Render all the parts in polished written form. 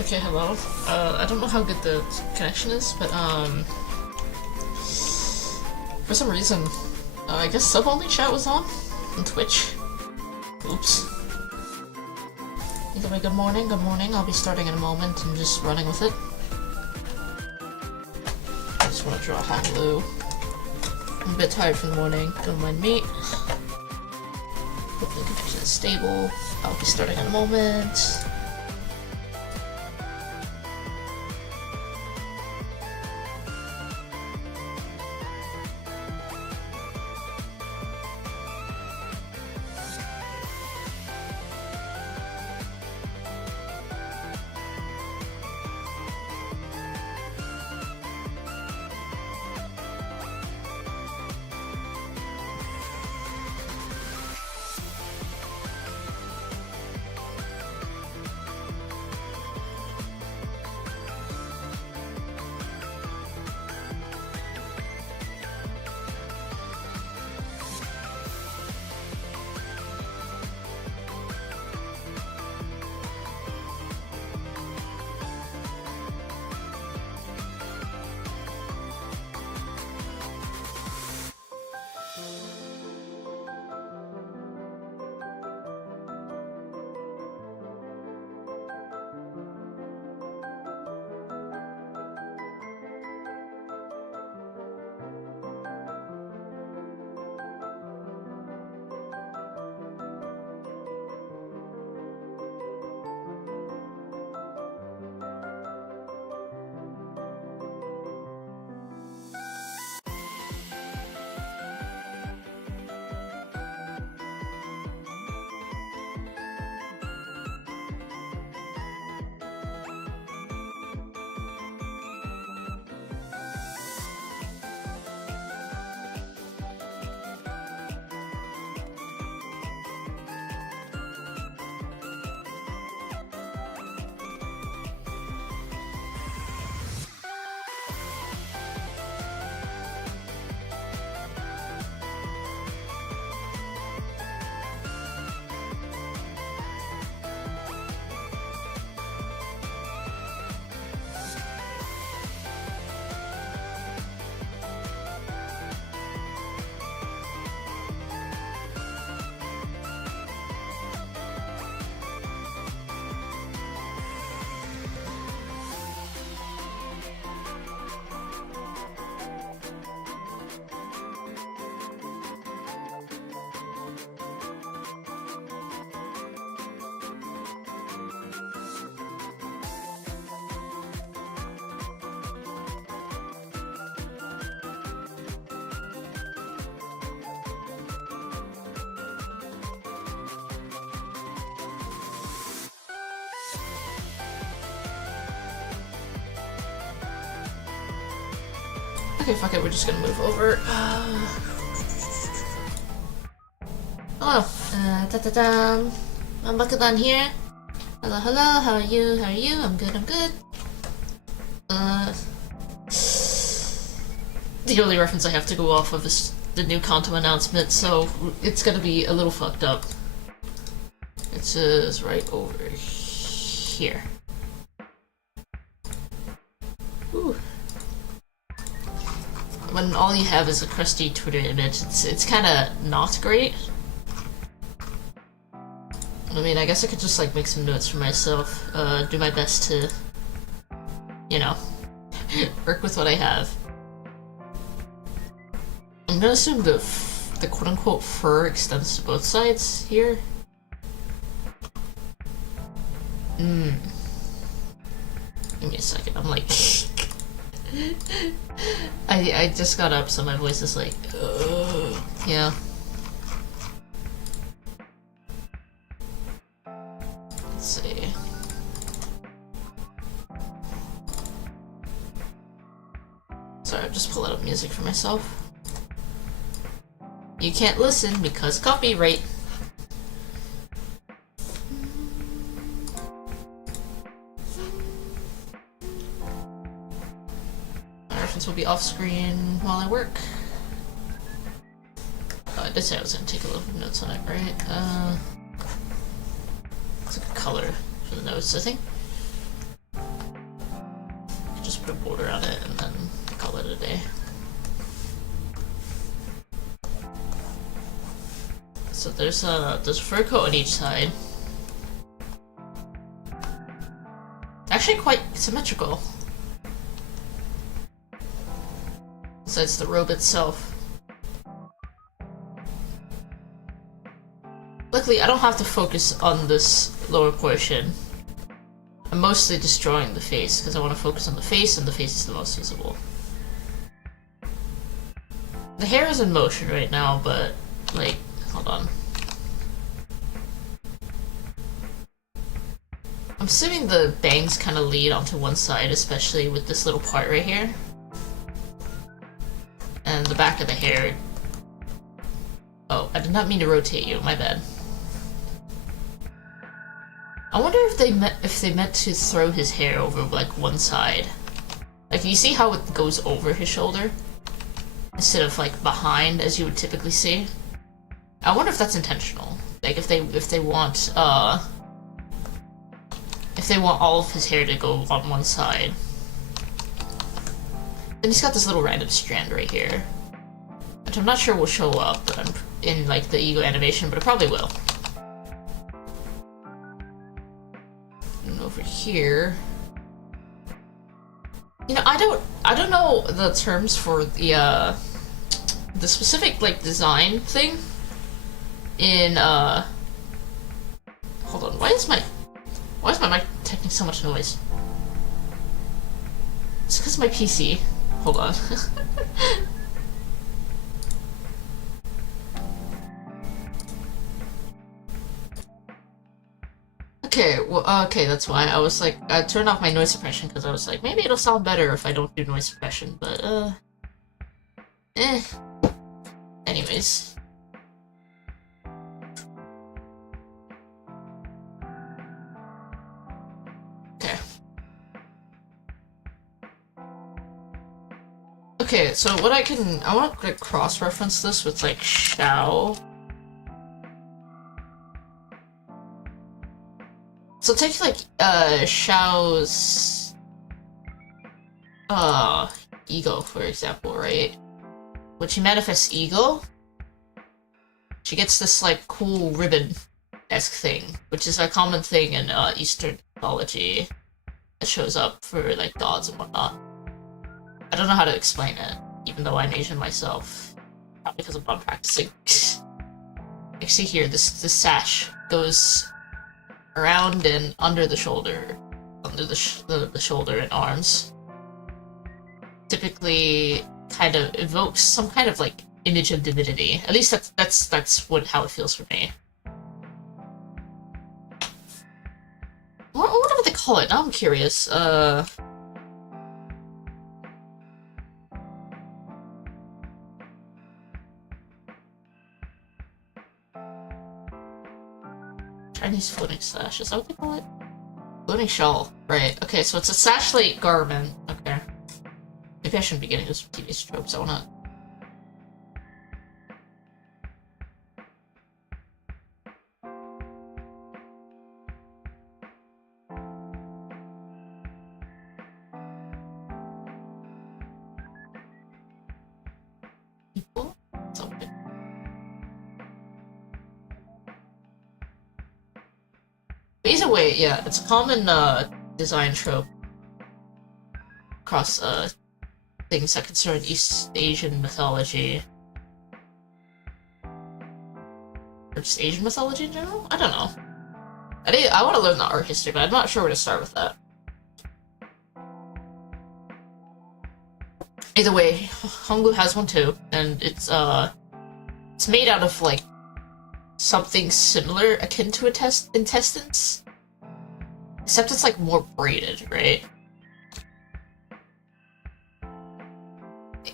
Okay, hello. I don't know how good the connection is, but, for some reason, I guess sub-only chat was on Twitch. Oops. Either way, good morning, I'll be starting in a moment and just running with it. I just want to draw high and low. I'm a bit tired from the morning, don't mind me. Hopefully the connection is stable. I'll be starting in a moment. Okay, fuck it, we're just gonna move over. Hello, ta-ta-da. I'm Buckle here. Hello, hello, how are you? How are you? I'm good, I'm good. The only reference I have to go off of is the new Kanto announcement, so it's gonna be a little fucked up. It says right over here. Ooh. When all you have is a crusty Twitter image, it's kind of not great. I mean, I guess I could just like make some notes for myself, do my best to, you know, work with what I have. I'm gonna assume the quote-unquote fur extends to both sides here. Give me a second, I'm like... I just got up, so my voice is like, yeah. Let's see. Sorry, I'm just pulling up music for myself. You can't listen because copyright. Will be off screen while I work. Oh, I did say I was gonna take a little bit of notes on it, right? It's like a color for the notes, I think. just put a border on it and then call it a day. So there's a fur coat on each side. Actually quite symmetrical. Besides the robe itself. Luckily, I don't have to focus on this lower portion. I'm mostly destroying the face, because I want to focus on the face, and the face is the most visible. The hair is in motion right now, but, like, hold on. I'm assuming the bangs kind of lead onto one side, especially with this little part right here. And the back of the hair... Oh, I did not mean to rotate you, my bad. I wonder if they meant to throw his hair over, like, one side. Like, you see how it goes over his shoulder? Instead of, like, behind, as you would typically see? I wonder if that's intentional. Like, if they want, if they want all of his hair to go on one side. Then he's got this little random strand right here. Which I'm not sure will show up in, like, the ego animation, but it probably will. And over here... You know, I don't know the terms for the specific, like, design thing in, hold on, why is my mic making so much noise? It's because of my PC. Hold on. Okay, well, okay, that's why. I was like, I turned off my noise suppression because I was like, maybe it'll sound better if I don't do noise suppression, but, Anyways. Okay. Okay, so what I want to like, cross-reference this with, like, Shao. So take, like, Shao's, ego, for example, right? When she manifests ego, she gets this, like, cool ribbon-esque thing, which is a common thing in, Eastern mythology that shows up for, like, gods and whatnot. I don't know how to explain it, even though I'm Asian myself. Probably because I'm not practicing. You see here, this sash goes around and under the shoulder, the shoulder and arms. Typically, kind of evokes some kind of like image of divinity. At least that's how it feels for me. What do they call it? Now I'm curious. Chinese floating sash, is that what they call it? Floating shawl, right. Okay, so it's a sash-like garment. Okay. Maybe I shouldn't be getting those TV tropes, I wanna... Equal? It's okay. But either way, yeah, it's a common design trope across things that concern East Asian mythology. Or just Asian mythology in general? I don't know. I want to learn the art history, but I'm not sure where to start with that. Either way, Honglu has one too, and it's made out of, like, something similar, akin to intestines. Except it's, like, more braided, right?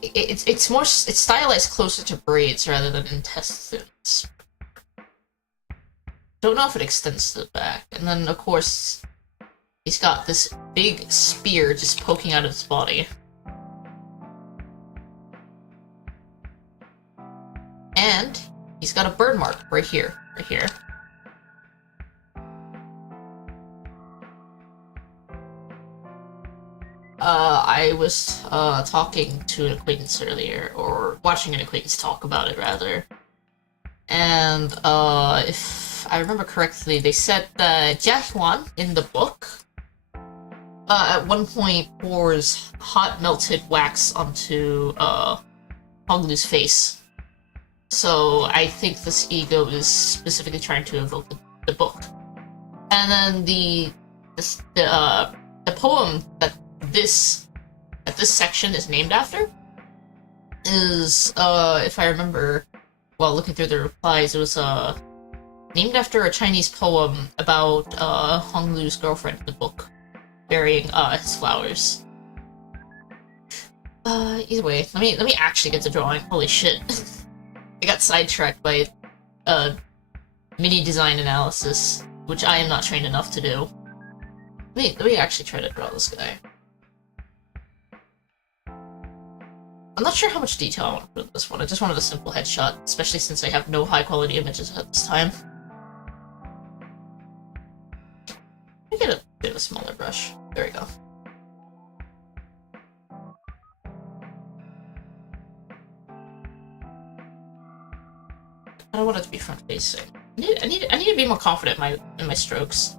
It's stylized closer to braids rather than intestines. Don't know if it extends to the back. And then, of course, he's got this big spear just poking out of his body. And he's got a burn mark right here. Right here. I was talking to an acquaintance earlier, or watching an acquaintance talk about it rather. And if I remember correctly, they said that Jia Huan in the book at one point pours hot melted wax onto Honglu's face. So I think this ego is specifically trying to evoke the book. And then the poem that this section is named after is, if I remember while looking through the replies, it was named after a Chinese poem about Honglu's girlfriend in the book burying his flowers. Either way, let me actually get to drawing. Holy shit. I got sidetracked by mini design analysis, which I am not trained enough to do. Let me actually try to draw this guy. I'm not sure how much detail I want to put in this one. I just wanted a simple headshot, especially since I have no high-quality images at this time. Let me get a bit of a smaller brush. There we go. I don't want it to be front-facing. I need to be more confident in my strokes.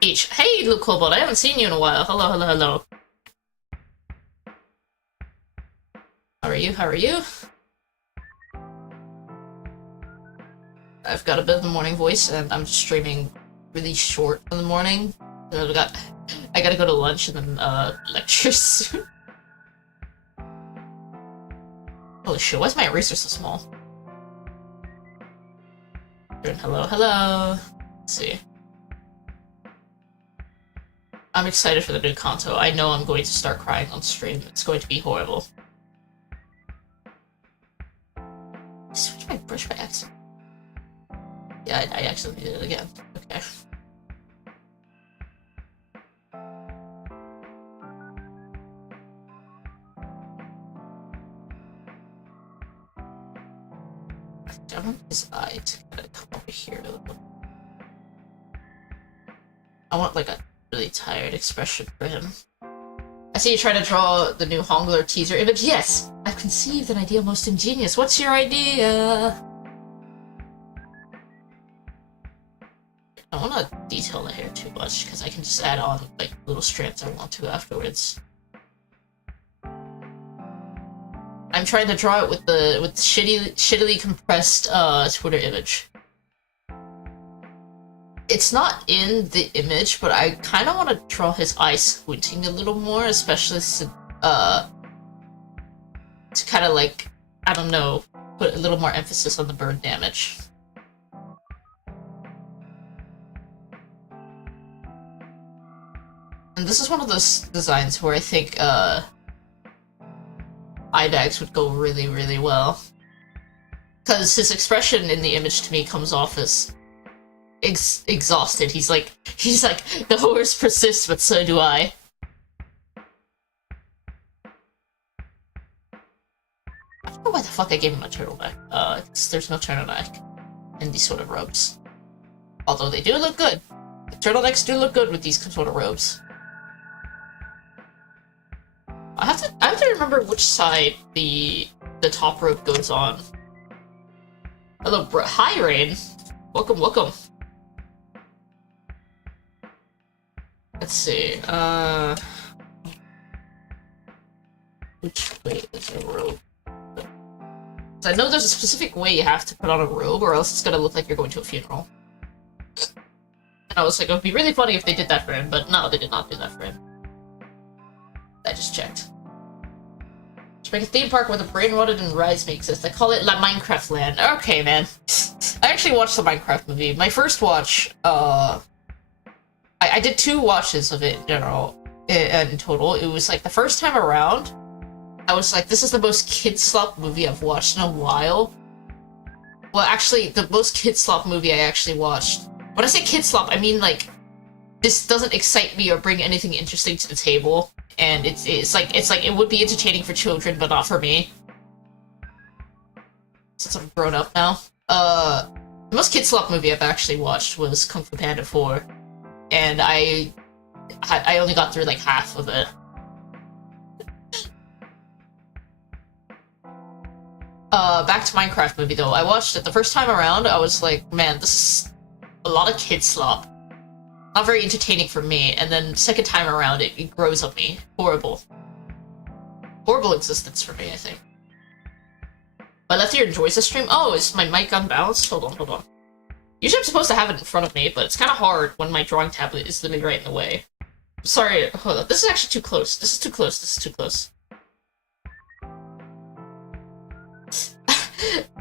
H. Hey, Luke Cobalt, I haven't seen you in a while. Hello, hello, hello. How are you? How are you? I've got a bit of the morning voice, and I'm streaming really short in the morning. I gotta go to lunch and then lectures. Holy shit! Why is my eraser so small? Hello, hello. Let's see. I'm excited for the new Kanto. I know I'm going to start crying on stream. It's going to be horrible. I switched my brush by accident. Yeah, I actually did it again. Okay. I want his eye to kind of come over here a little. I want like a really tired expression for him. I see you trying to draw the new Hongler teaser image. Yes! I've conceived an idea most ingenious. What's your idea? I don't want to detail the hair too much, because I can just add on like little strands I want to afterwards. I'm trying to draw it with shittily compressed Twitter image. It's not in the image, but I kind of want to draw his eye squinting a little more, especially to kind of like, I don't know, put a little more emphasis on the burn damage. And this is one of those designs where I think eye bags would go really, really well. Because his expression in the image to me comes off as exhausted. He's like, the horrors persist, but so do I. I don't know why the fuck I gave him a turtleneck. There's no turtleneck in these sort of robes. Although they do look good. The turtlenecks do look good with these sort of robes. I have to remember which side the top rope goes on. Hello, bro. Hi, Rain. Welcome, welcome. Let's see. Which way is a robe? So I know there's a specific way you have to put on a robe, or else it's gonna look like you're going to a funeral. And I was like, it would be really funny if they did that for him, but no, they did not do that for him. I just checked. Just make a theme park where the brain-rotted and rise may exist. I call it La Minecraft Land. Okay, man. I actually watched the Minecraft movie. My first watch, I did 2 watches of it in general, in total. It was like the first time around, I was like, this is the most kid-slop movie I've watched in a while. Well, actually, the most kid-slop movie I actually watched. When I say kid-slop, I mean like, this doesn't excite me or bring anything interesting to the table. And it's like it would be entertaining for children, but not for me. Since I'm grown up now. The most Kid Slap movie I've actually watched was Kung Fu Panda 4, and I only got through like half of it. Back to Minecraft movie though. I watched it the first time around. I was like, man, this is a lot of kid slop. Not very entertaining for me. And then second time around, it grows on me. Horrible. Horrible existence for me, I think. My left ear enjoys the stream. Oh, is my mic unbalanced? Hold on, hold on. Usually I'm supposed to have it in front of me, but it's kind of hard when my drawing tablet is literally right in the way. Sorry, hold on. This is actually too close. This is too close. This is too close.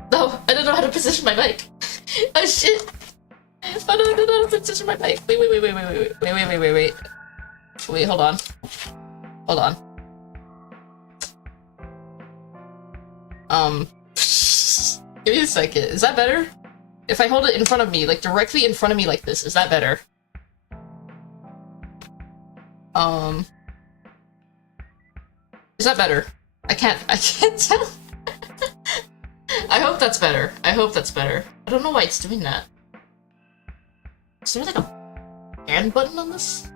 No, I don't know how to position my mic. Oh shit! I don't know how to position my mic. Wait, hold on. Hold on. Give me a second. Is that better? If I hold it in front of me, like directly in front of me like this, is that better? Is that better? I can't tell. I hope that's better. I hope that's better. I don't know why it's doing that. Is there like a hand button on this?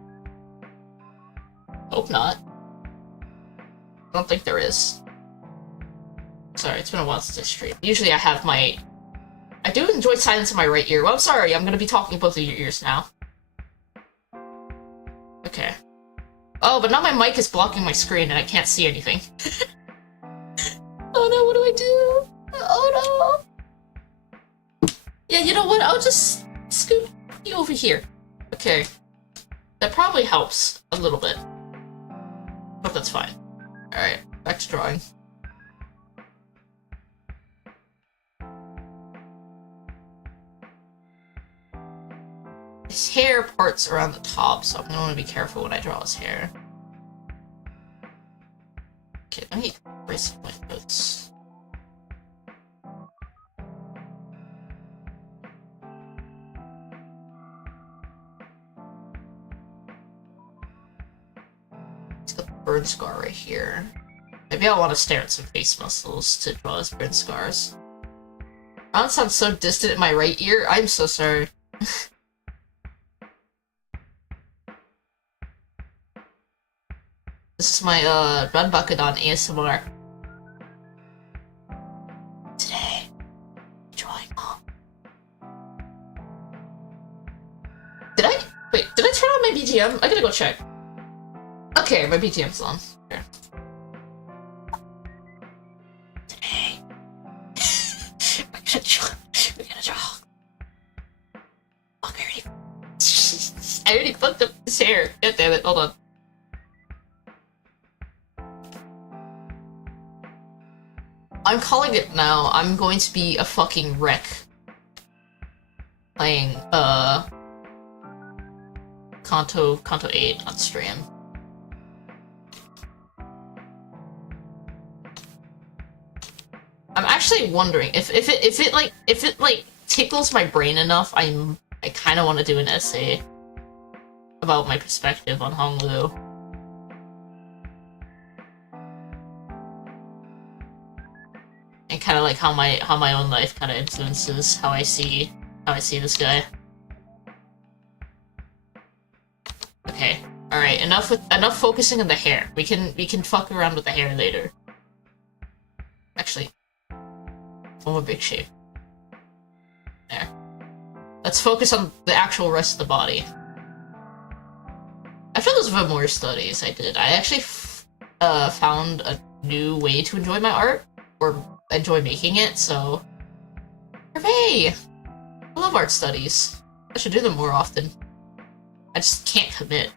Hope not. I don't think there is. Sorry, it's been a while since I streamed. Usually I have my... I do enjoy silence in my right ear. Well, I'm sorry, I'm gonna be talking both of your ears now. Okay. Oh, but now my mic is blocking my screen and I can't see anything. Oh no, what do I do? Oh no! Yeah, you know what? I'll just scoot you over here. Okay. That probably helps a little bit. But that's fine. Alright, back to drawing. His hair parts around the top, so I'm gonna want to be careful when I draw his hair. Okay, let me erase my notes. He's got the burn scar right here. Maybe I want to stare at some face muscles to draw his burn scars. Ron sounds so distant in my right ear. I'm so sorry. This is my, Run Bucket on ASMR. Today, drawing mom. Did I turn on my BGM? I gotta go check. Okay, my BGM's on. Here. Today, we're gonna draw. Fuck, I already fucked up his hair. God damn it, hold on. I'm calling it now. I'm going to be a fucking wreck. Playing, Kanto 8 on stream. I'm actually wondering if it tickles my brain enough, I kind of want to do an essay about my perspective on Honglu. And kind of like how my own life kind of influences how I see this guy. Okay, all right. Enough focusing on the hair. We can fuck around with the hair later. Actually, form a big shape. There. Let's focus on the actual rest of the body. After those Vamore studies I did, I actually found a new way to enjoy my art, or enjoy making it, so... Hooray! I love art studies. I should do them more often. I just can't commit.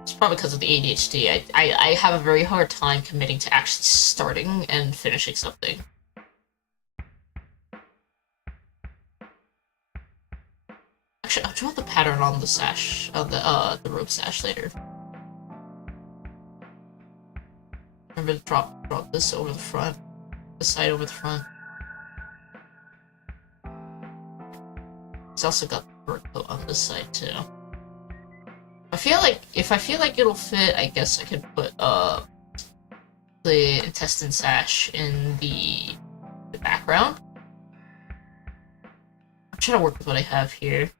It's probably because of the ADHD. I have a very hard time committing to actually starting and finishing something. Actually, I'll draw the pattern on the sash, on the rope sash later. Remember to drop this over the front, the side over the front. It's also got the fur coat on this side too. If I feel like it'll fit, I guess I could put the the intestine sash in the background. I'm trying to work with what I have here.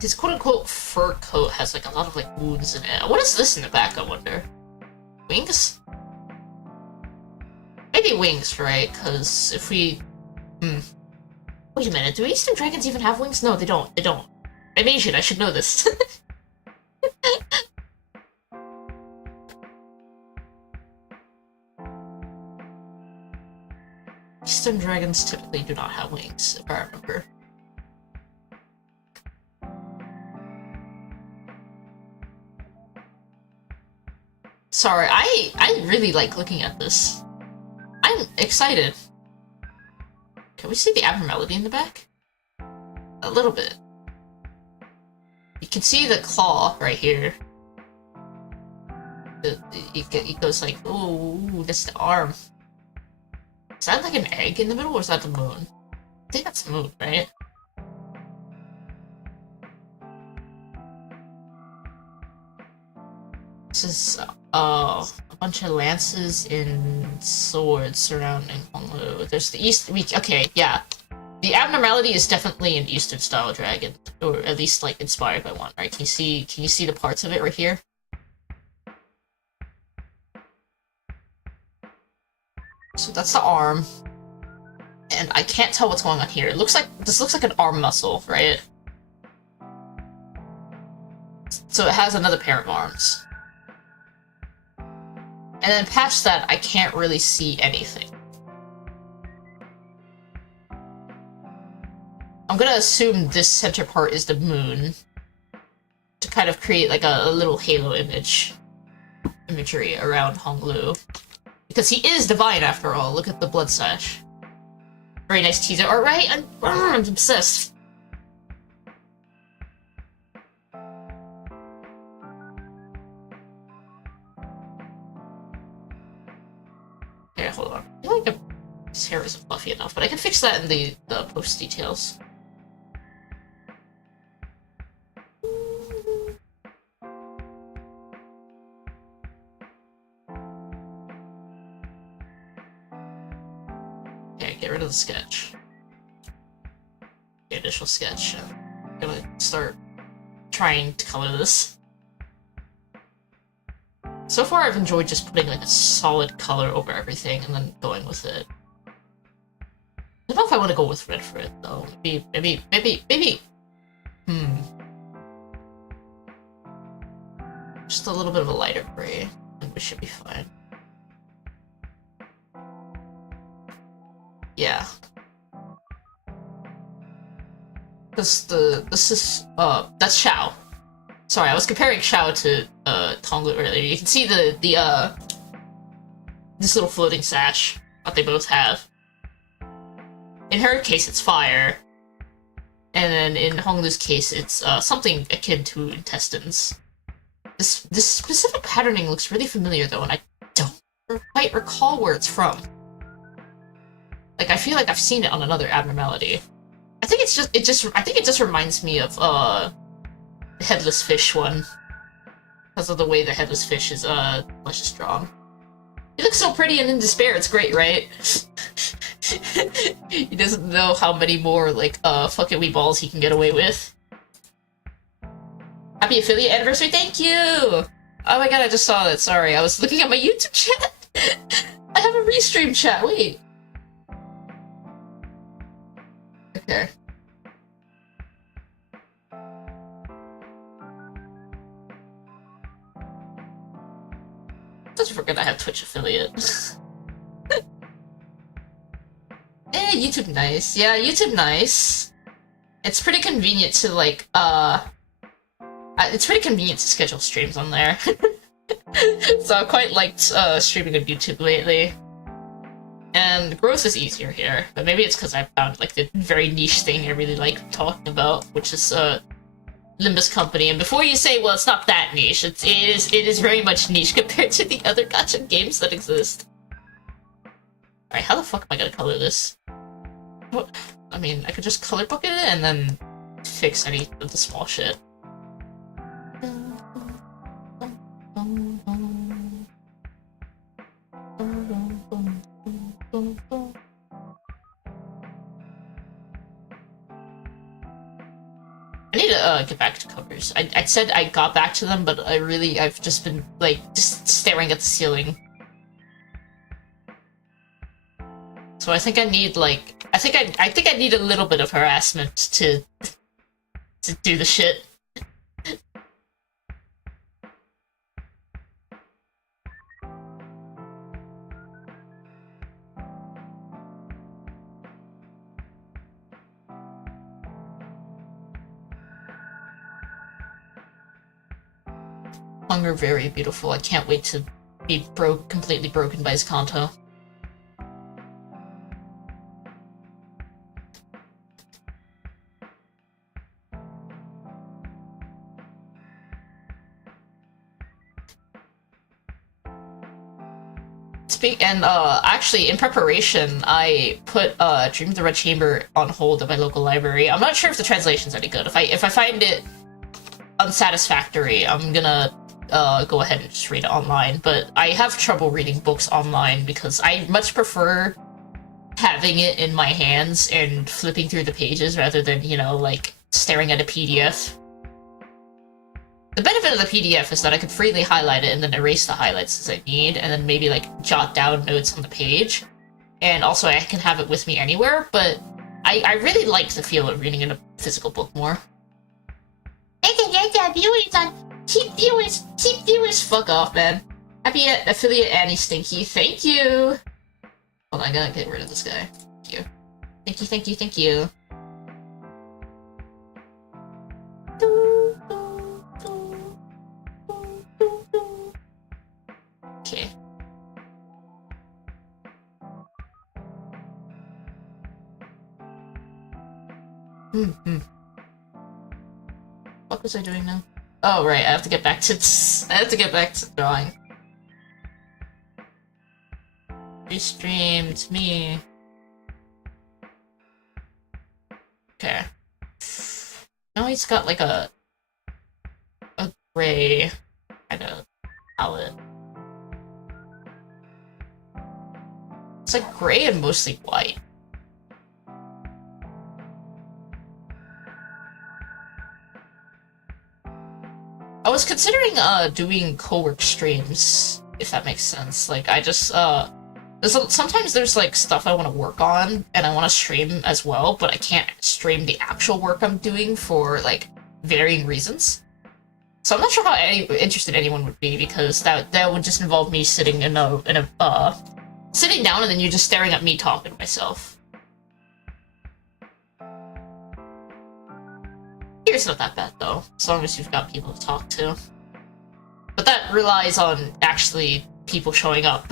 His quote-unquote fur coat has like a lot of like wounds in it. What is this in the back, I wonder? Wings? Maybe wings, right? Because if we... Wait a minute, do Eastern dragons even have wings? No, they don't. They don't. I'm Asian, I should know this. Eastern dragons typically do not have wings, if I remember. Sorry, I really like looking at this. I'm excited. Can we see the abnormality in the back? A little bit. You can see the claw right here. It goes like, ooh, that's the arm. Is that like an egg in the middle, or is that the moon? I think that's the moon, right? This is, a bunch of lances and swords surrounding Honglu. There's the East... Okay, yeah. The abnormality is definitely an Eastern-style dragon, or at least, like, inspired by one, right? Can you see the parts of it right here? So that's the arm. And I can't tell what's going on here. This looks like an arm muscle, right? So it has another pair of arms. And then past that, I can't really see anything. I'm gonna assume this center part is the moon to kind of create like a little halo imagery around Honglu. Because he is divine after all. Look at the blood sash. Very nice teaser art, right? I'm obsessed. Okay, hold on. I feel like his hair isn't fluffy enough, but I can fix that in the post details. Okay, get rid of the sketch. The initial sketch. I'm gonna start trying to color this. So far, I've enjoyed just putting like a solid color over everything and then going with it. I don't know if I want to go with red for it though. Maybe. Just a little bit of a lighter gray, and we should be fine. Yeah. Because that's Xiao. Sorry, I was comparing Xiao to Honglu earlier. You can see this little floating sash that they both have. In her case, it's fire, and then in Honglu's case, it's something akin to intestines. This specific patterning looks really familiar though, and I don't quite recall where it's from. Like I feel like I've seen it on another abnormality. I think it just reminds me of the headless fish one, because of the way the headless fish is flesh is drawn. He looks so pretty and in despair. It's great, right? He doesn't know how many more like fucking wee balls he can get away with. Happy affiliate anniversary! Thank you. Oh my god, I just saw that. Sorry, I was looking at my YouTube chat. I have a restream chat. Wait. Okay. I just forget I have Twitch affiliate. YouTube nice. Yeah, YouTube nice. It's pretty convenient to like it's pretty convenient to schedule streams on there. So I quite liked streaming on YouTube lately. And growth is easier here, but maybe it's because I found like the very niche thing I really like talking about, which is Limbus Company. And before you say, well, it's not that niche, it is very much niche compared to the other gacha games that exist. Alright, how the fuck am I gonna color this? What? I mean, I could just color bucket it and then fix any of the small shit. I need to get back to covers. I said I got back to them, but I've just been like just staring at the ceiling. So I think I need like I think I need a little bit of harassment to do the shit. Hunger very beautiful. I can't wait to be completely broken by his Kanto. Actually, in preparation, I put Dream of the Red Chamber on hold at my local library. I'm not sure if the translation's any good. If I find it unsatisfactory, I'm gonna go ahead and just read it online. But I have trouble reading books online because I much prefer having it in my hands and flipping through the pages rather than, you know, like staring at a PDF. The benefit of the PDF is that I could freely highlight it and then erase the highlights as I need, and then maybe like jot down notes on the page. And also I can have it with me anywhere, but I really like the feel of reading in a physical book more. Cheap viewers, fuck off, man. Happy affiliate Annie Stinky, thank you! Hold on, I gotta get rid of this guy. Thank you. Thank you. Okay. What was I doing now? Oh, right, I have to get back to drawing. Restreamed me. Okay. Now he's got like a gray kind of palette. It's like gray and mostly white. I was considering doing co-work streams, if that makes sense. Like I just sometimes there's like stuff I want to work on and I want to stream as well, but I can't stream the actual work I'm doing for like varying reasons. So I'm not sure how interested anyone would be, because that would just involve me sitting sitting down and then you're just staring at me talking to myself. Here's not that bad though, as long as you've got people to talk to. But that relies on actually people showing up.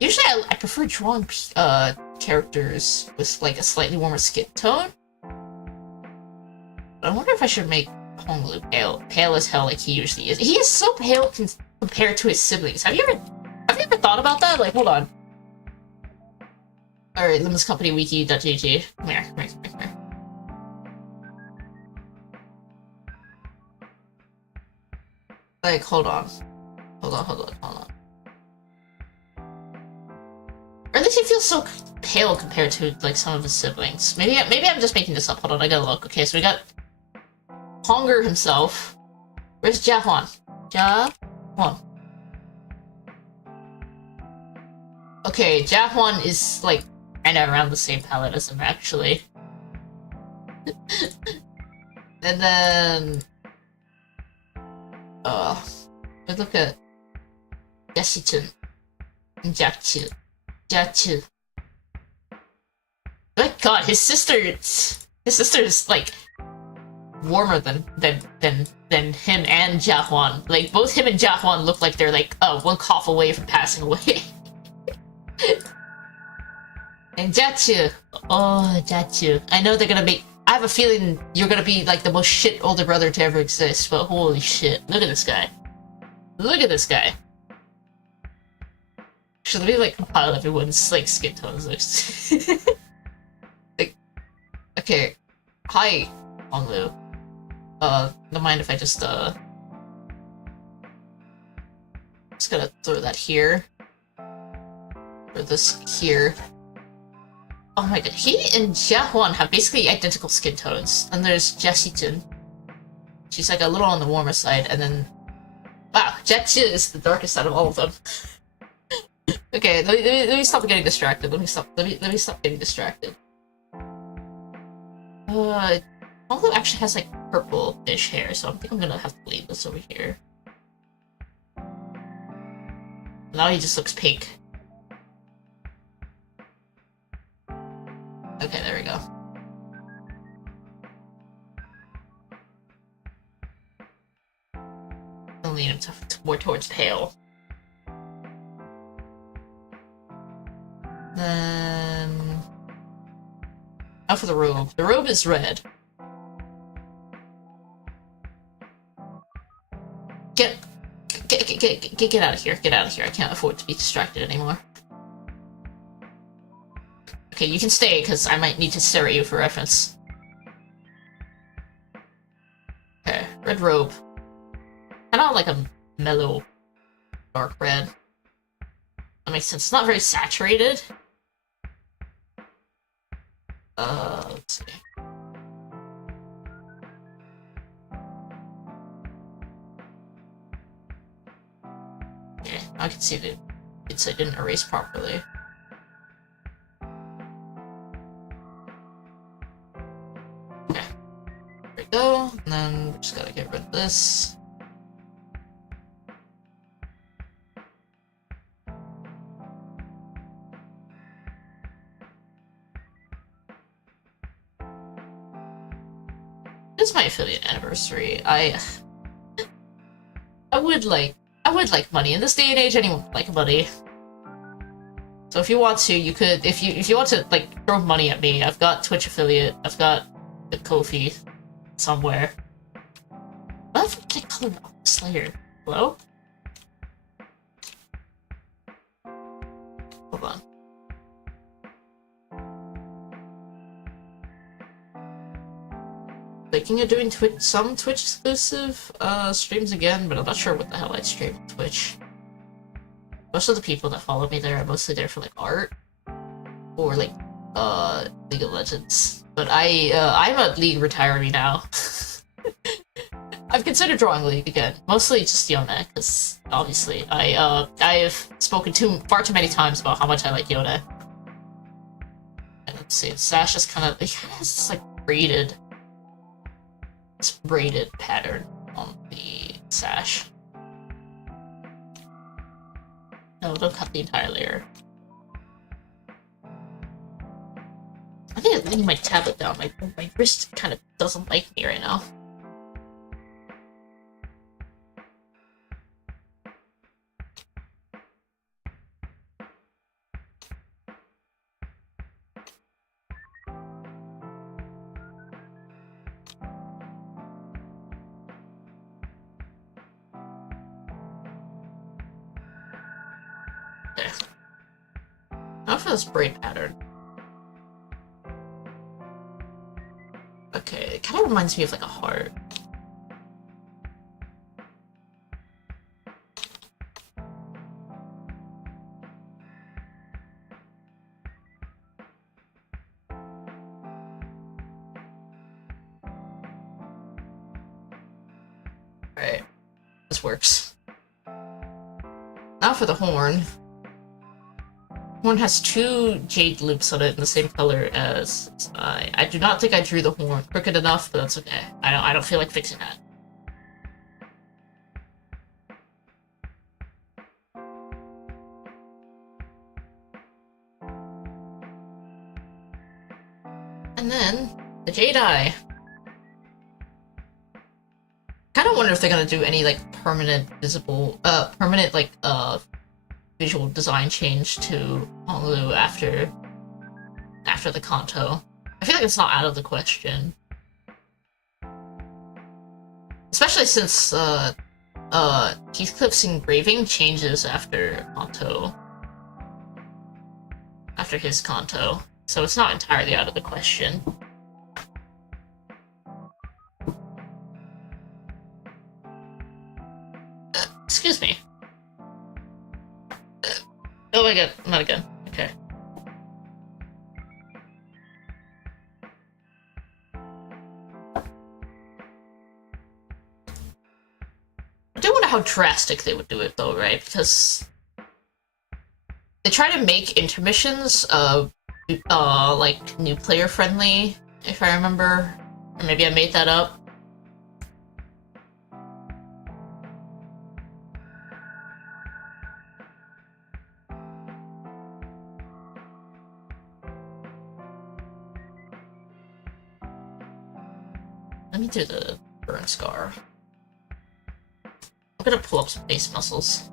Usually I prefer drawing characters with like a slightly warmer skin tone. But I wonder if I should make Honglu pale as hell like he usually is. He is so pale compared to his siblings. Have you ever thought about that? Like, hold on. Alright, Lemons Company Wiki.gg. Come here. Like, hold on. Or at least he feels so pale compared to like some of his siblings. Maybe I'm just making this up. Hold on, I gotta look. Okay, so we got Honger himself. Where's Jahuan? Jahuan. Okay, Jahuan is like kinda around the same palette as him actually. And then we look at Yashichun and Jakchu. My god, his sister is like warmer than him and Jahuan. Like both him and Jahuan look like they're like one cough away from passing away. And Jatsu, I know they're gonna make. I have a feeling you're gonna be like the most shit older brother to ever exist. But holy shit, look at this guy. Should we like compile everyone's like skin tones? Like, okay, hi, Honglu. don't mind if I just gonna throw that here. Or this here. Oh my god, he and Jiahwan have basically identical skin tones. And there's Jessiton. She's like a little on the warmer side, and then... Wow, Jetchi is the darkest out of all of them. Okay, let me stop getting distracted. Let me stop getting distracted. Although actually has like purple-ish hair, so I think I'm gonna have to leave this over here. Now he just looks pink. Okay, there we go. I'll lean him more towards pale. Then... Now for the robe. The robe is red. Get out of here. Get out of here. I can't afford to be distracted anymore. Okay, you can stay, because I might need to stare at you for reference. Okay, red robe. Kind of like a mellow, dark red. That makes sense. It's not very saturated. Let's see. Okay, I can see that it didn't erase properly. Okay, there we go. And then we just gotta get rid of this. It's my affiliate anniversary. I would like money. In this day and age, anyone would like money. So if you want to, you could, if you want to like throw money at me, I've got Twitch affiliate, I've got the Ko-fi somewhere. What the color of Slayer? Hello? Hold on. Thinking of doing some Twitch exclusive streams again, but I'm not sure what the hell I'd stream on Twitch. Most of the people that follow me there are mostly there for like art or like League of Legends. But I'm a League retiree now. I've considered drawing League again, mostly just Yone, because obviously I've spoken far too many times about how much I like Yone. And let's see, the sash is kind of, it has this like braided pattern on the sash. No, don't cut the entire layer. I think I'm laying my tablet down. My wrist kind of doesn't like me right now. Now for this braid pattern. Okay, it kind of reminds me of like a heart. Alright, this works. Now for the horn. Horn has 2 jade loops on it in the same color as I do not think I drew the horn crooked enough, but that's okay. I don't feel like fixing that. And then the jade eye. Kind of wonder if they're gonna do any like permanent visual design change to Honglu after the Kanto. I feel like it's not out of the question. Especially since Heathcliff's engraving changes after Kanto. After his Kanto. So it's not entirely out of the question. Excuse me. Oh my god, not again. Okay. I do wonder how drastic they would do it though, right? Because they try to make intermissions like new player friendly, if I remember. Or maybe I made that up. Let me do the burn scar. I'm gonna pull up some face muscles.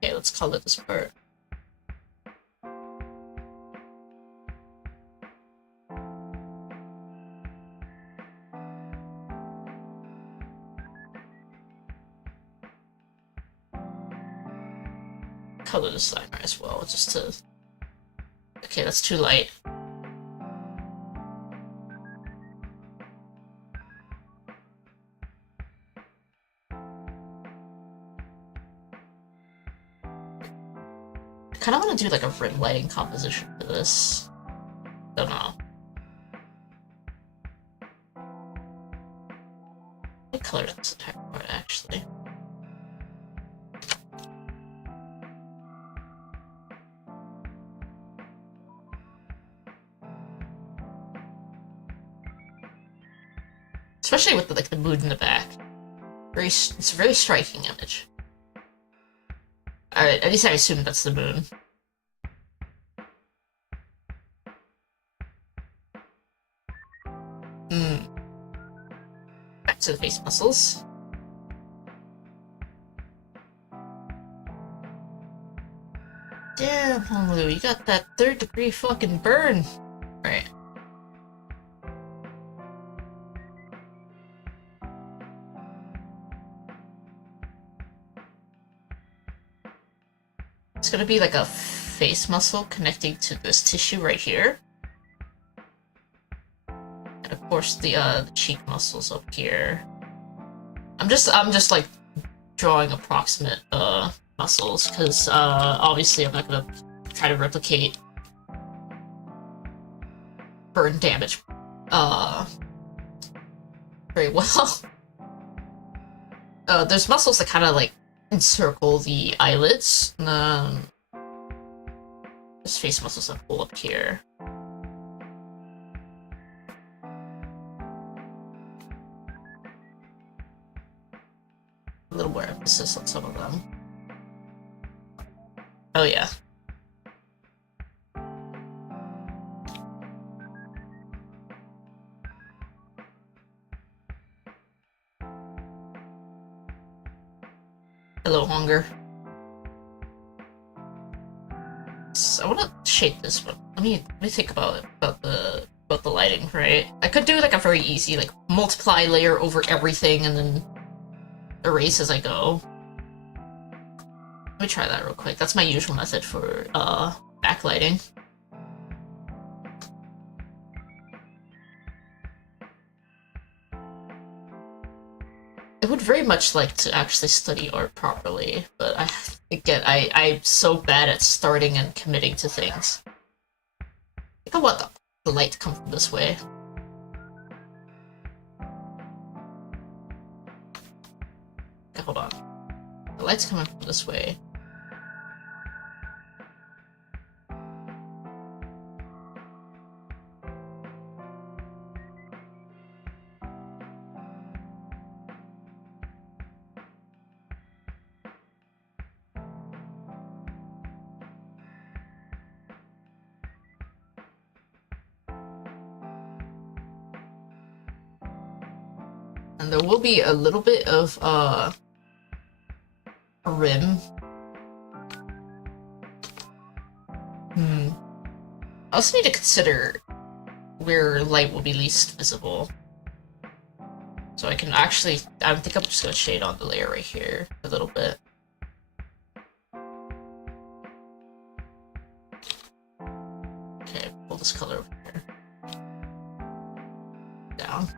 Okay, let's color this part. Color this liner as well, just to... Okay, that's too light. I kind of want to do like a rim lighting composition for this. Don't know. I colored this entire part actually. Especially with the mood in the back. It's a very striking image. Alright, at least I assume that's the moon. Back to the face muscles. Damn, Honolulu, you got that 3rd degree fucking burn. Right. It's gonna be like a face muscle connecting to this tissue right here. And of course the cheek muscles up here. I'm just like drawing approximate muscles, because obviously I'm not gonna try to replicate burn damage very well. There's muscles that kind of like encircle the eyelids. There's face muscles that pull up here. A little more emphasis on some of them. Oh yeah. Hello, hunger. So I want to shape this one. Let me think about the lighting, right? I could do like a very easy like multiply layer over everything and then erase as I go. Let me try that real quick. That's my usual method for backlighting. I would very much like to actually study art properly, but I'm so bad at starting and committing to things. I think I want the light to come from this way. Okay, hold on. The light's coming from this way. And there will be a little bit of a rim. I also need to consider where light will be least visible. So I can actually, I think I'm just gonna shade on the layer right here a little bit. Okay, pull this color over here. Down.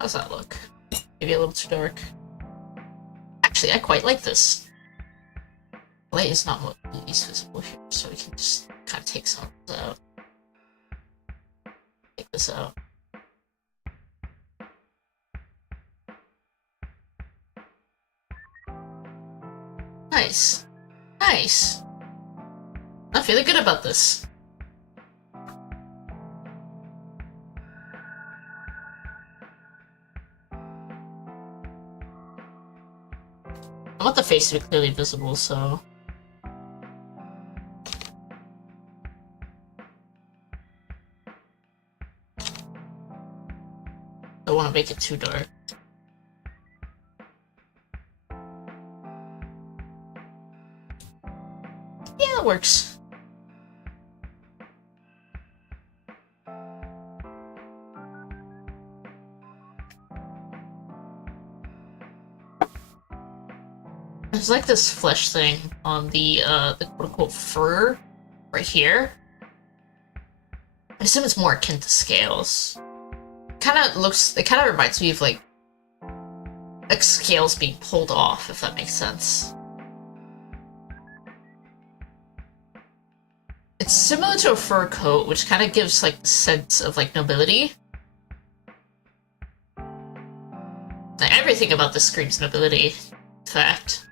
How's that look? Maybe a little too dark. Actually, I quite like this. Light is not what least visible here, so we can just kind of take some of this out. Take this out. Nice. Nice. I'm feeling good about this. I want the face to be clearly visible, so... I don't want to make it too dark. Yeah, that works. There's like this flesh thing on the quote-unquote fur right here. I assume it's more akin to scales. It kind of reminds me of like scales being pulled off, if that makes sense. It's similar to a fur coat, which kind of gives like the sense of like nobility. Like, everything about this screams nobility, in fact.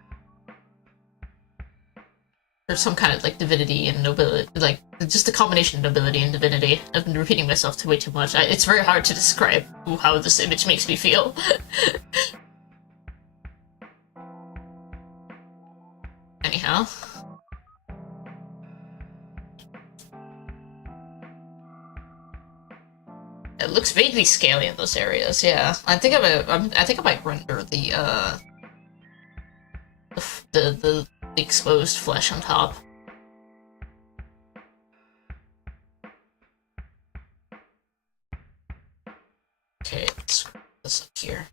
There's some kind of like divinity and nobility, like just a combination of nobility and divinity. I've been repeating myself way too much. It's very hard to describe how this image makes me feel. Anyhow. It looks vaguely scaly in those areas, yeah. I think I might render the exposed flesh on top. Okay, let's screw this up here.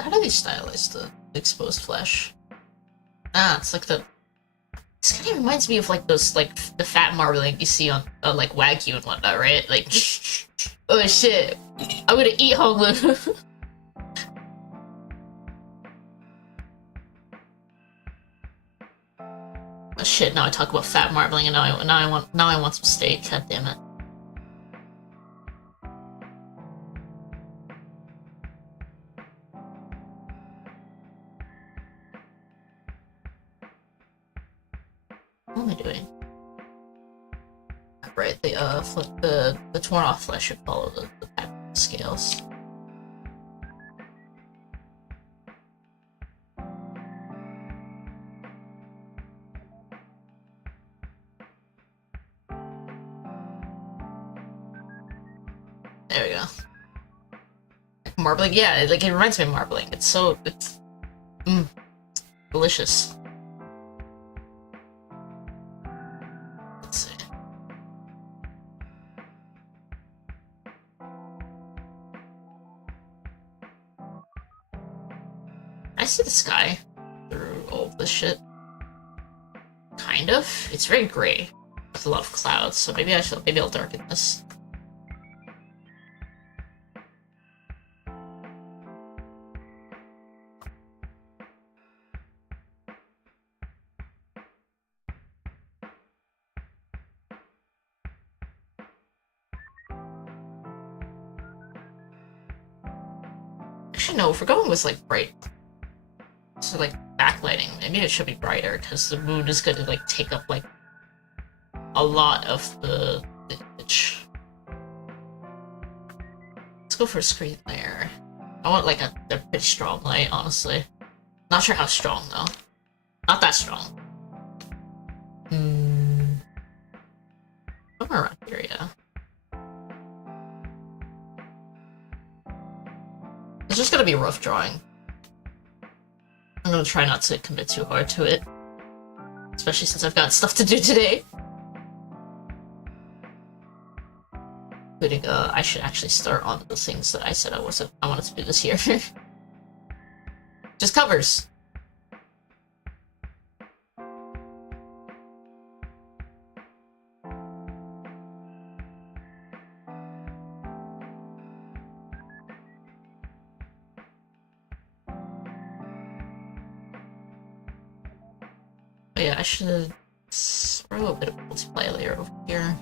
How do they stylize the exposed flesh? Ah, it's like the... This kind of reminds me of like those, like, the fat marbling you see on, like, Wagyu and whatnot, right? Like, oh shit, I'm gonna eat Honglu. Oh shit, now I talk about fat marbling and now I want some steak, god damn it. What am I doing? Right, the torn off flesh should follow the pattern of the scales. There we go. Like marbling, yeah, like it reminds me of marbling. It's delicious. Let's see. I see the sky through all of this shit. Kind of. It's very gray with a lot of clouds, so maybe I'll darken this. Actually, no, if we're going with, like, bright... So, like, backlighting, maybe it should be brighter, because the moon is gonna, like, take up, like, a lot of the image. Let's go for a screen layer. I want, like, a pretty strong light, honestly. Not sure how strong, though. Not that strong. Somewhere around here, yeah. It's just gonna be a rough drawing. I'm gonna try not to commit too hard to it. Especially since I've got stuff to do today. Including, I should actually start on the things that I said I wanted to do this year. Just covers. But yeah, I should throw a bit of multiply layer over here.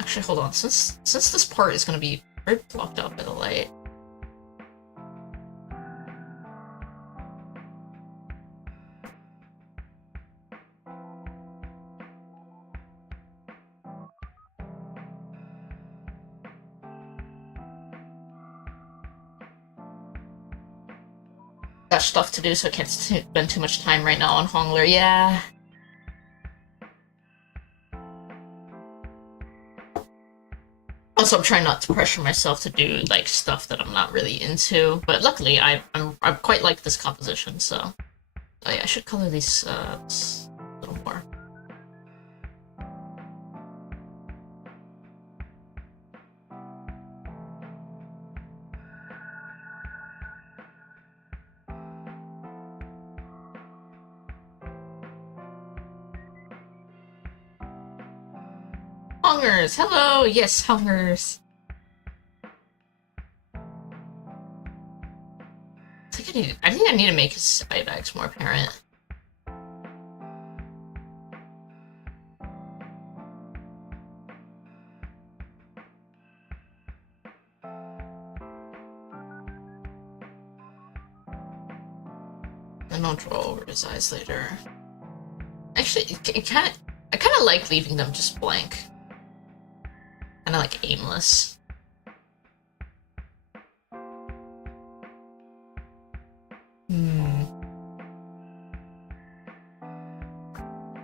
Actually, hold on. Since this part is going to be very blocked out by the light. Got stuff to do, so I can't spend too much time right now on Hongler. Yeah. Also, I'm trying not to pressure myself to do, like, stuff that I'm not really into, but luckily I quite like this composition, so... Oh yeah, I should color these, a little more. Hungers! Hello! Yes, Hungers! I think I need to make his eye bags more apparent. And I'll draw over his eyes later. Actually, I kind of like leaving them just blank. Kind of like aimless.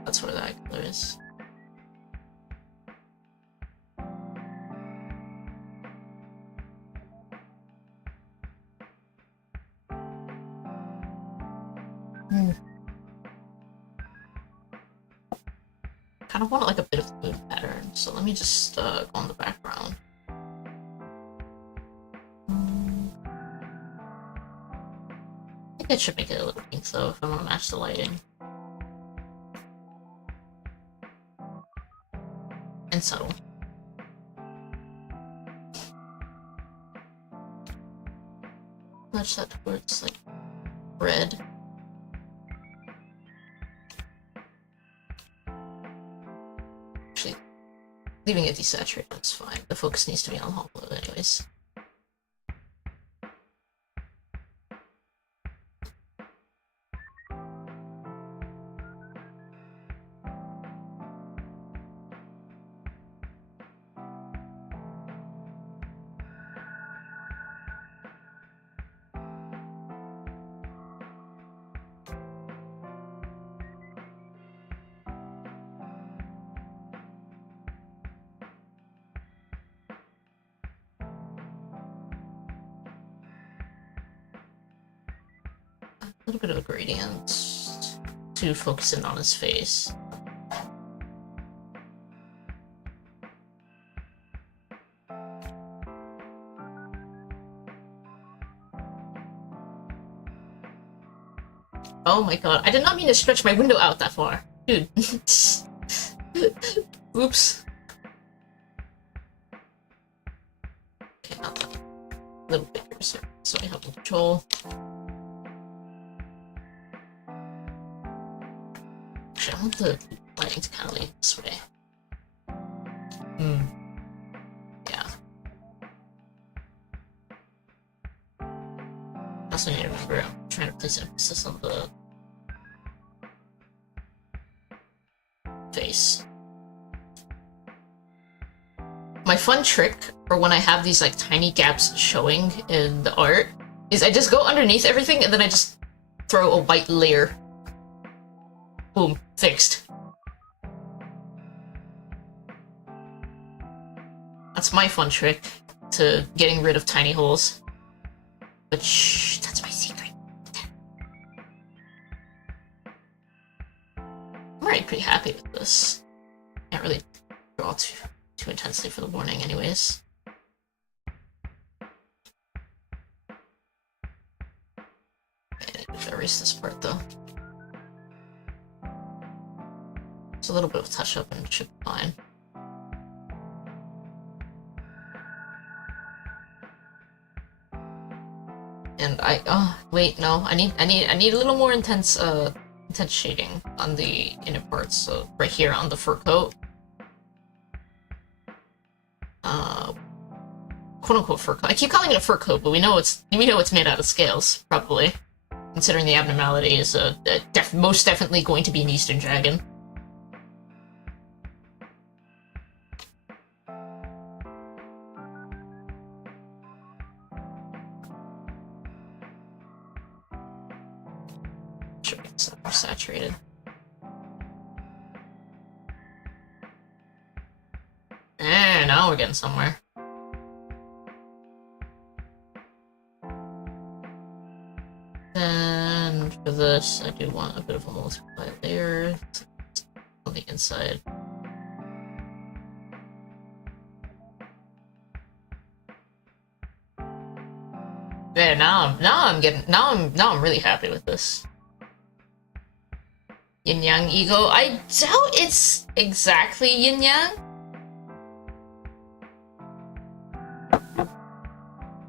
That's where that color is. Kind of want like a bit of moon pattern, so let me just go on the background. I think I should make it a little pink though if I want to match the lighting. And subtle. Nudge that towards like red. Actually, leaving it desaturated is fine. The focus needs to be on hollow anyways. A little bit of a gradient to focus in on his face. Oh my god, I did not mean to stretch my window out that far. Dude. Oops. Okay, not that. A little bigger, so I have control. Actually, I want the lighting to kind of lean this way. remember. I'm trying to place emphasis on the face. My fun trick for when I have these like tiny gaps showing in the art is I just go underneath everything and then I just throw a white layer. Boom, fixed. That's my fun trick to getting rid of tiny holes. But shh, that's my secret. I'm already pretty happy with this. Can't really draw too intensely for the morning anyways. Okay, I need to erase this part though. It's a little bit of touch up and it should be fine. And wait, no, I need a little more intense shading on the inner parts. So right here on the fur coat, quote unquote fur coat. I keep calling it a fur coat, but we know it's made out of scales, probably, considering the abnormality is most definitely going to be an Eastern dragon. More saturated. Now we're getting somewhere. And for this, I do want a bit of a multiply layer on the inside. Yeah, now I'm really happy with this. Yin Yang ego. I doubt it's exactly Yin Yang.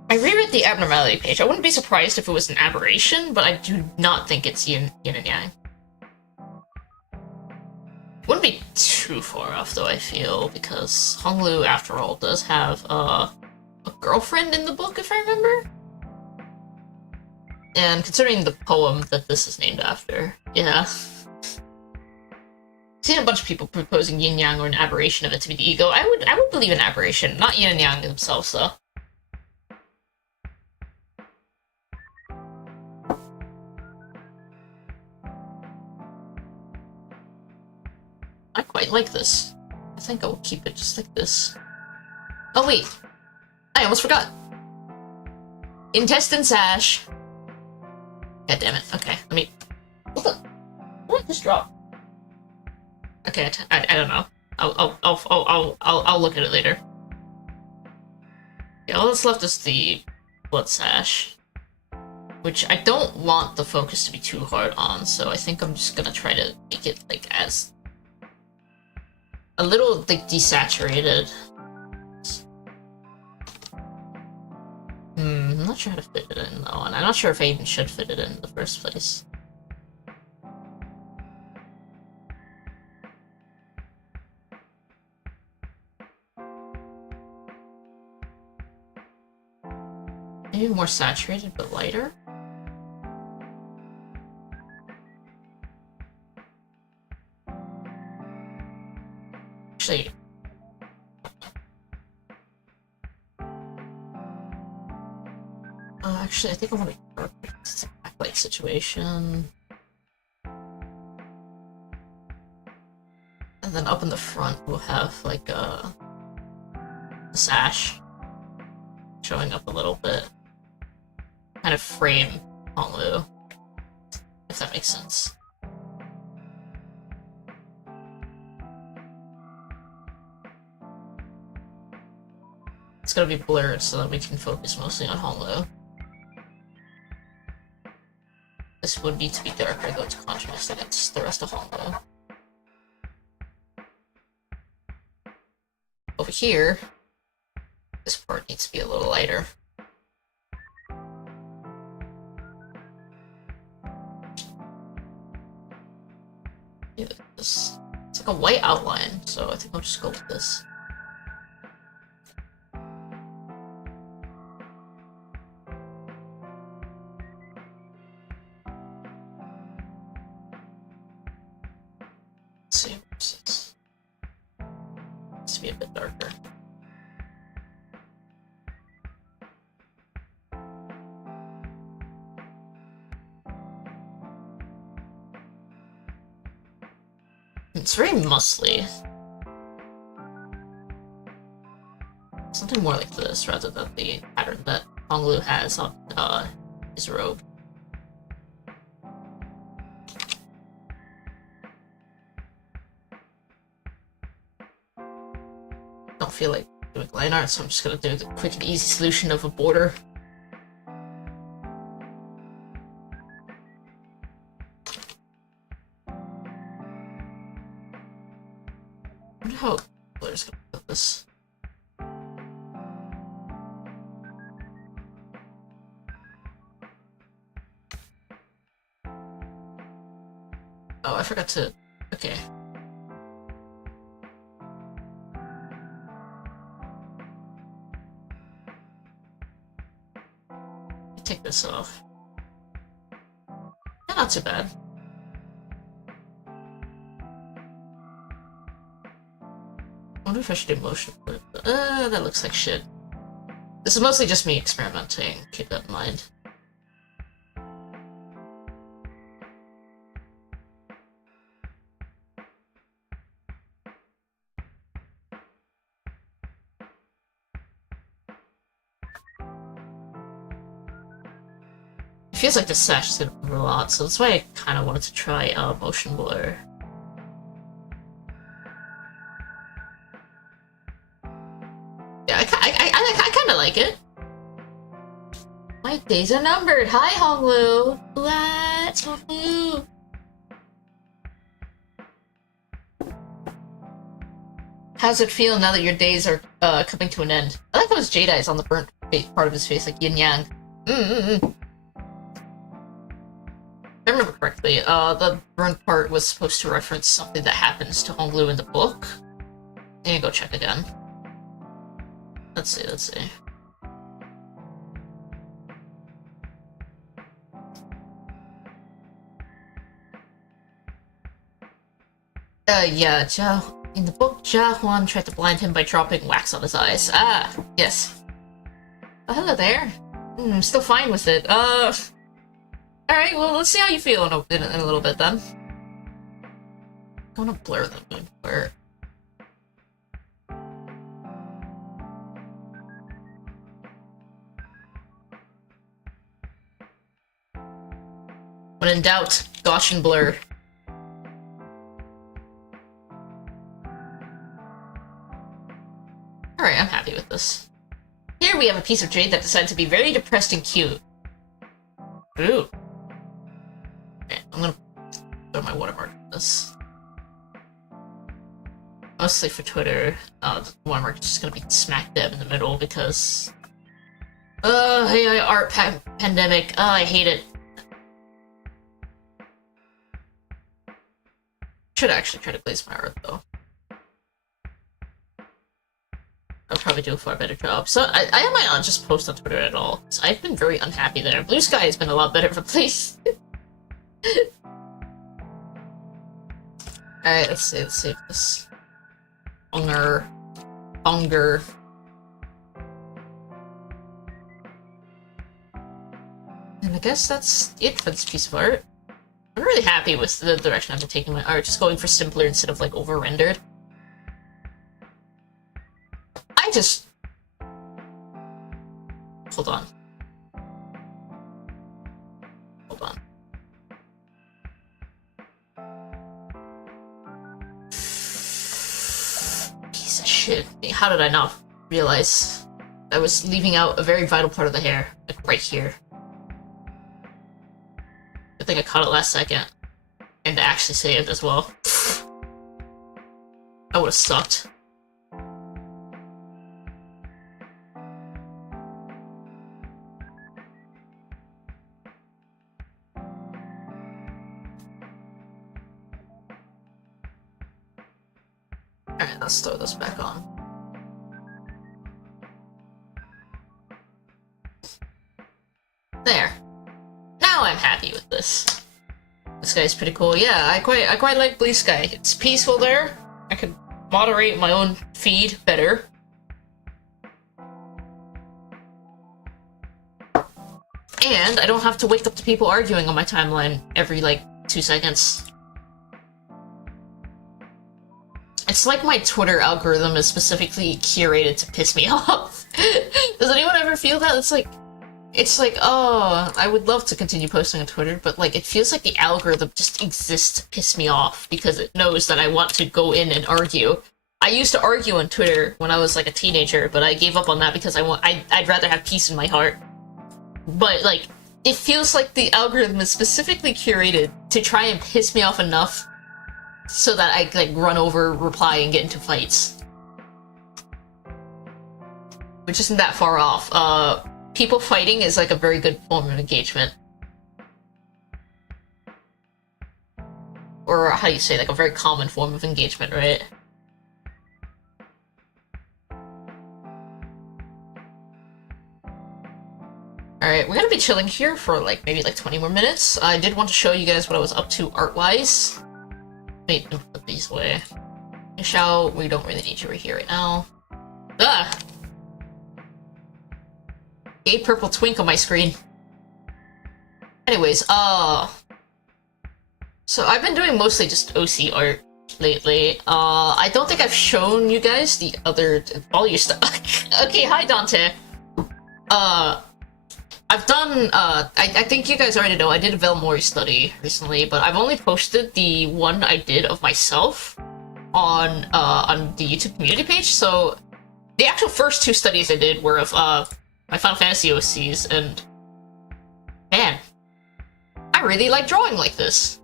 I reread the abnormality page. I wouldn't be surprised if it was an aberration, but I do not think it's Yin and Yang. Wouldn't be too far off though, I feel, because Honglu, after all, does have a girlfriend in the book, if I remember. And considering the poem that this is named after, yeah. Seen a bunch of people proposing yin yang or an aberration of it to be the ego. I would believe an aberration, not yin and yang themselves though. I quite like this. I think I will keep it just like this. Oh wait, I almost forgot. Intestine sash. God damn it. Okay, let me. What did this drop? Okay, I don't know. I'll look at it later. Yeah, all that's left is the blood sash, which I don't want the focus to be too hard on. So I think I'm just gonna try to make it like as a little like desaturated. I'm not sure how to fit it in though, and I'm not sure if I even should fit it in the first place. Maybe more saturated, but lighter? Actually... actually, I think I want to perfect. It's a backlight situation. And then up in the front, we'll have like a sash showing up a little bit. Kind of frame Honglu, if that makes sense. It's gonna be blurred so that we can focus mostly on Honglu. This would need to be darker though to contrast against the rest of Honglu. Over here, this part needs to be a little lighter. It's like a white outline, so I think I'll just go with this. Let's see, where's this? Needs to be a bit darker. It's very muscly. Something more like this rather than the pattern that Honglu has on his robe. Don't feel like doing line art, so I'm just gonna do the quick and easy solution of a border. I wonder how Blair's gonna put this. Oh, I forgot to... Okay. Take this off. Yeah, not too bad. I wonder if I should do motion blur. That looks like shit. This is mostly just me experimenting, keep that in mind. It feels like the sash is gonna move a lot, so that's why I kind of wanted to try motion blur. Yeah, I kind of like it. My days are numbered. Hi, Honglu. Let's Honglu. How's it feel now that your days are coming to an end? I like how his jade eyes on the burnt part of his face, like yin yang. If I remember correctly, the burnt part was supposed to reference something that happens to Honglu in the book. And go check again. Let's see. Yeah, in the book, Jia Huan tried to blind him by dropping wax on his eyes. Ah, yes. Oh, hello there. I'm still fine with it. Alright, well, let's see how you feel in a little bit, then. I'm gonna blur the moon blur. When in doubt, Gaussian blur. Alright, I'm happy with this. Here we have a piece of jade that decided to be very depressed and cute. Ooh. Okay, I'm gonna throw my watermark on this. Mostly for Twitter, the watermark is just gonna be smack dab in the middle because... hey, art pandemic. I hate it. Should actually try to glaze my art, though. I'll probably do a far better job. So, I might not just post on Twitter at all. So I've been very unhappy there. Blue Sky has been a lot better of a place. Alright, let's save this. Hunger. And I guess that's it for this piece of art. I'm really happy with the direction I've been taking my art, just going for simpler instead of, like, over-rendered. I just... Hold on. Piece of shit. How did I not realize I was leaving out a very vital part of the hair? Like, right here. I think I caught it last second. And actually saved as well. I would've sucked. Alright, let's throw this back on. There. Now I'm happy with this. It's Sky is pretty cool. Yeah, I quite like Blue Sky. It's peaceful there. I could moderate my own feed better. And I don't have to wake up to people arguing on my timeline every, like, 2 seconds. It's like my Twitter algorithm is specifically curated to piss me off. Does anyone ever feel that? It's like, oh, I would love to continue posting on Twitter, but, like, it feels like the algorithm just exists to piss me off because it knows that I want to go in and argue. I used to argue on Twitter when I was, like, a teenager, but I gave up on that because I'd rather have peace in my heart. But, like, it feels like the algorithm is specifically curated to try and piss me off enough so that I, like, run over, reply, and get into fights. Which isn't that far off. People fighting is, like, a very good form of engagement. Or, how do you say, like, a very common form of engagement, right? Alright, we're gonna be chilling here for, like, maybe, like, 20 more minutes. I did want to show you guys what I was up to art-wise. Wait, don't put these away. Shao, we don't really need you right here right now. Ah! A purple twink on my screen. Anyways, so I've been doing mostly just OC art lately. I don't think I've shown you guys the other... all your stuff. Okay, hi Dante. I've done, I think you guys already know, I did a Velmori study recently, but I've only posted the one I did of myself on the YouTube community page, so the actual first 2 studies I did were of, my Final Fantasy OCs, and man, I really like drawing like this.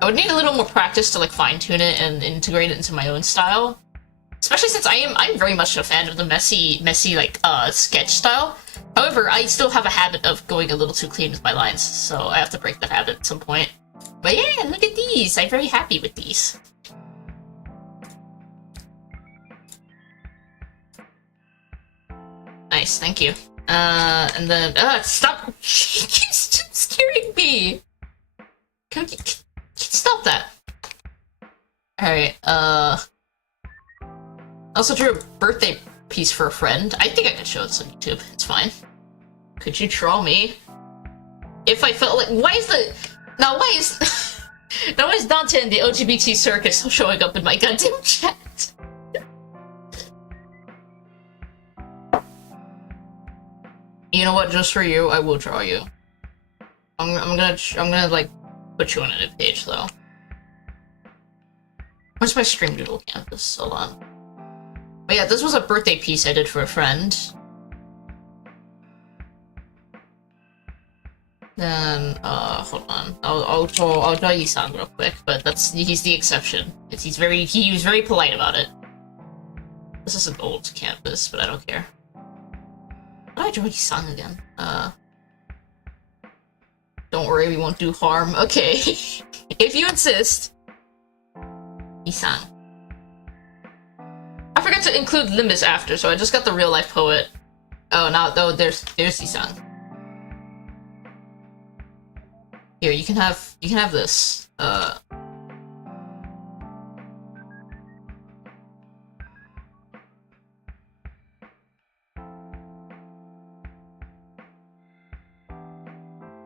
I would need a little more practice to, like, fine-tune it and integrate it into my own style. Especially since I'm very much a fan of the messy, like, sketch style. However, I still have a habit of going a little too clean with my lines, so I have to break that habit at some point. But yeah, look at these! I'm very happy with these. Nice, thank you. And then, stop! Stop scaring me! Can you stop that? Alright, I also drew a birthday piece for a friend. I think I could show this on YouTube. It's fine. Could you draw me? If I felt like... why is the... now why is... now why is Dante and the LGBT circus showing up in my goddamn chat? You know what? Just for you, I will draw you. I'm gonna, like, put you on a new page, though. Where's my stream doodle canvas? Hold on. But yeah, this was a birthday piece I did for a friend. Then, hold on. I'll draw Yi-san real quick, but he's the exception. He was very polite about it. This is an old canvas, but I don't care. How do I draw Yi-san again? Don't worry, we won't do harm. Okay. If you insist. Yi-san. I forgot to include Limbus after, so I just got the real life poet. Oh, now there's Yi-san. Here, you can have this.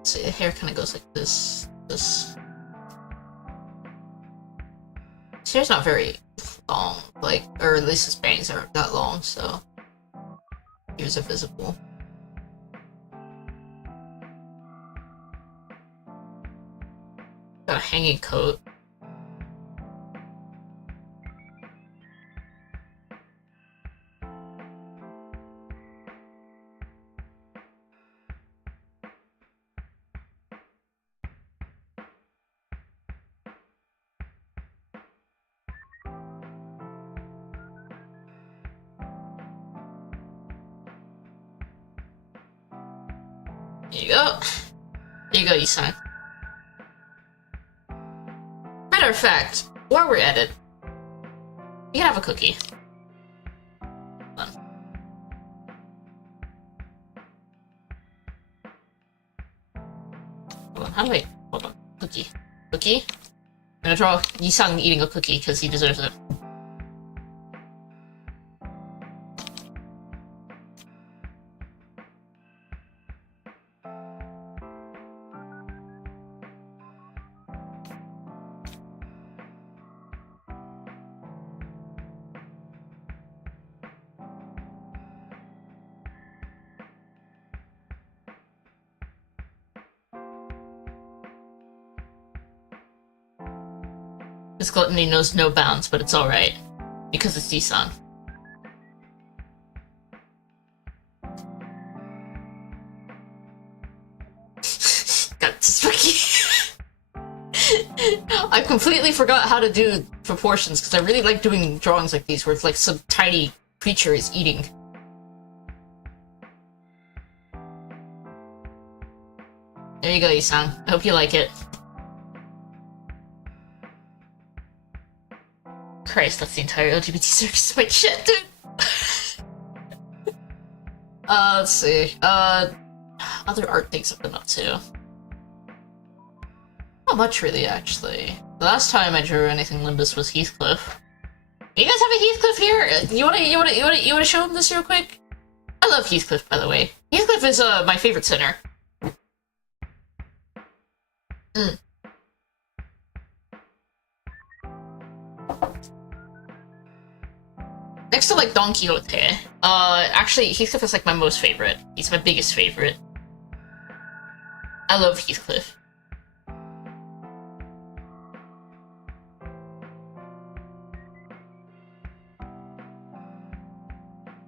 See, the hair kind of goes like this. This hair's not very long, like, or at least his bangs aren't that long, so ears are visible. Got a hanging coat. There you go. There you go, Yi-san. Matter of fact, while we're at it, you can have a cookie. Hold on. Hold on, how do I... hold on. Cookie. cookie. I'm gonna draw Yisang eating a cookie because he deserves it. His gluttony knows no bounds, but it's alright. Because it's Yisang. That's tricky. I completely forgot how to do proportions, because I really like doing drawings like these, where it's like some tiny creature is eating. There you go, Yisang. I hope you like it. Christ, that's the entire LGBT circus. Wait, shit, dude! Let's see. Other art things I've been up to. Not much, really, actually. The last time I drew anything Limbus was Heathcliff. You guys have a Heathcliff here? You wanna show him this real quick? I love Heathcliff, by the way. Heathcliff is, my favorite sinner. Next to, like, Don Quixote, actually, Heathcliff is, like, my most favorite. He's my biggest favorite. I love Heathcliff.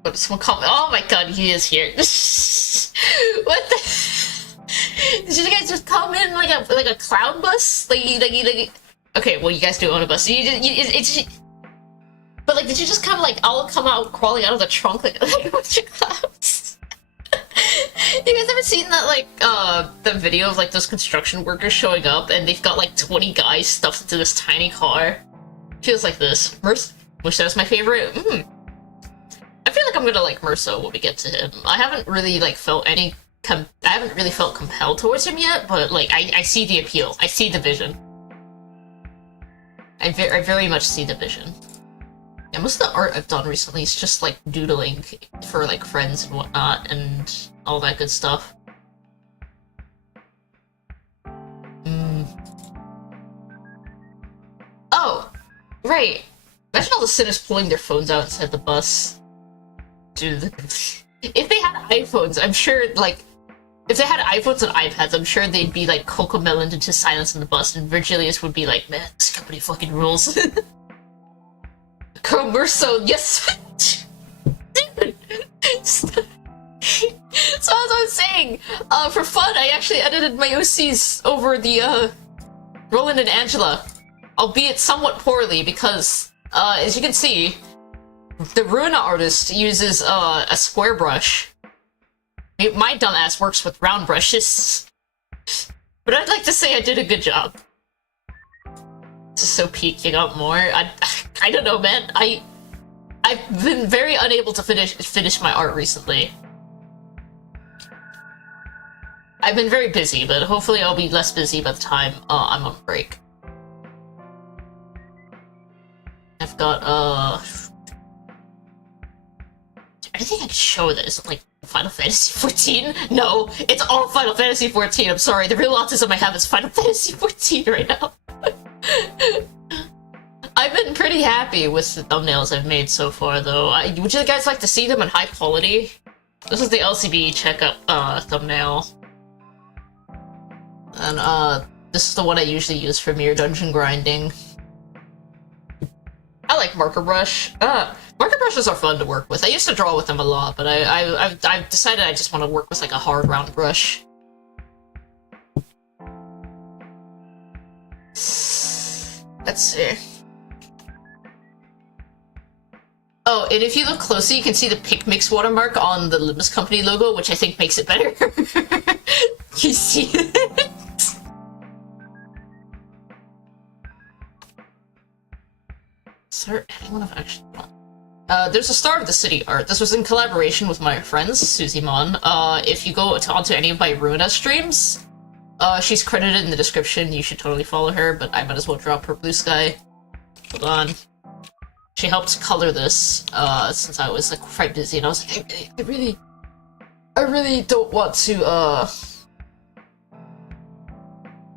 But someone call me. Oh my god, he is here. What the? Did you guys just come in like a clown bus? Like, okay, well, you guys do own a bus. So but like, did you just kind of like all come out crawling out of the trunk like a bunch of clowns? You guys ever seen that like the video of like those construction workers showing up and they've got like 20 guys stuffed into this tiny car? Feels like this. Wish that was my favorite. I feel like I'm gonna like Merso when we get to him. I haven't really like felt any. I haven't really felt compelled towards him yet, but like I see the appeal. I see the vision. I very much see the vision. Yeah, most of the art I've done recently is just like doodling for like friends and whatnot and all that good stuff. Oh, right. Imagine all the sinners pulling their phones out inside the bus. Dude, if they had iPhones, I'm sure like if they had iPhones and iPads, I'm sure they'd be like cocomeloned into silence in the bus, and Virgilius would be like, "Man, this company fucking rules." Merso, yes. Dude. So as I was saying, for fun, I actually edited my OCs over the Roland and Angela, albeit somewhat poorly because, as you can see, the Runa artist uses a square brush. My dumbass works with round brushes. But I'd like to say I did a good job. Just so peeking out more. I don't know, man. I've been very unable to finish my art recently. I've been very busy, but hopefully I'll be less busy by the time I'm on break. I've got anything I can show that isn't like Final Fantasy 14? No, it's all Final Fantasy 14. I'm sorry, the real autism I have is Final Fantasy 14 right now. I've been pretty happy with the thumbnails I've made so far, though. Would you guys like to see them in high quality? This is the LCB checkup thumbnail. And this is the one I usually use for mere dungeon grinding. I like marker brush. Marker brushes are fun to work with. I used to draw with them a lot, but I've decided I just want to work with like a hard round brush. Let's see. Oh, and if you look closely, you can see the Pick Mix watermark on the Limbus Company logo, which I think makes it better. You see it? Is there anyone I've actually done? There's a Star of the City art. This was in collaboration with my friends, Susie Mon. If you go onto any of my Runa streams, She's credited in the description. You should totally follow her, but I might as well drop her blue sky. Hold on. She helped color this, since I was, like, quite busy, and I was like, I really don't want to, I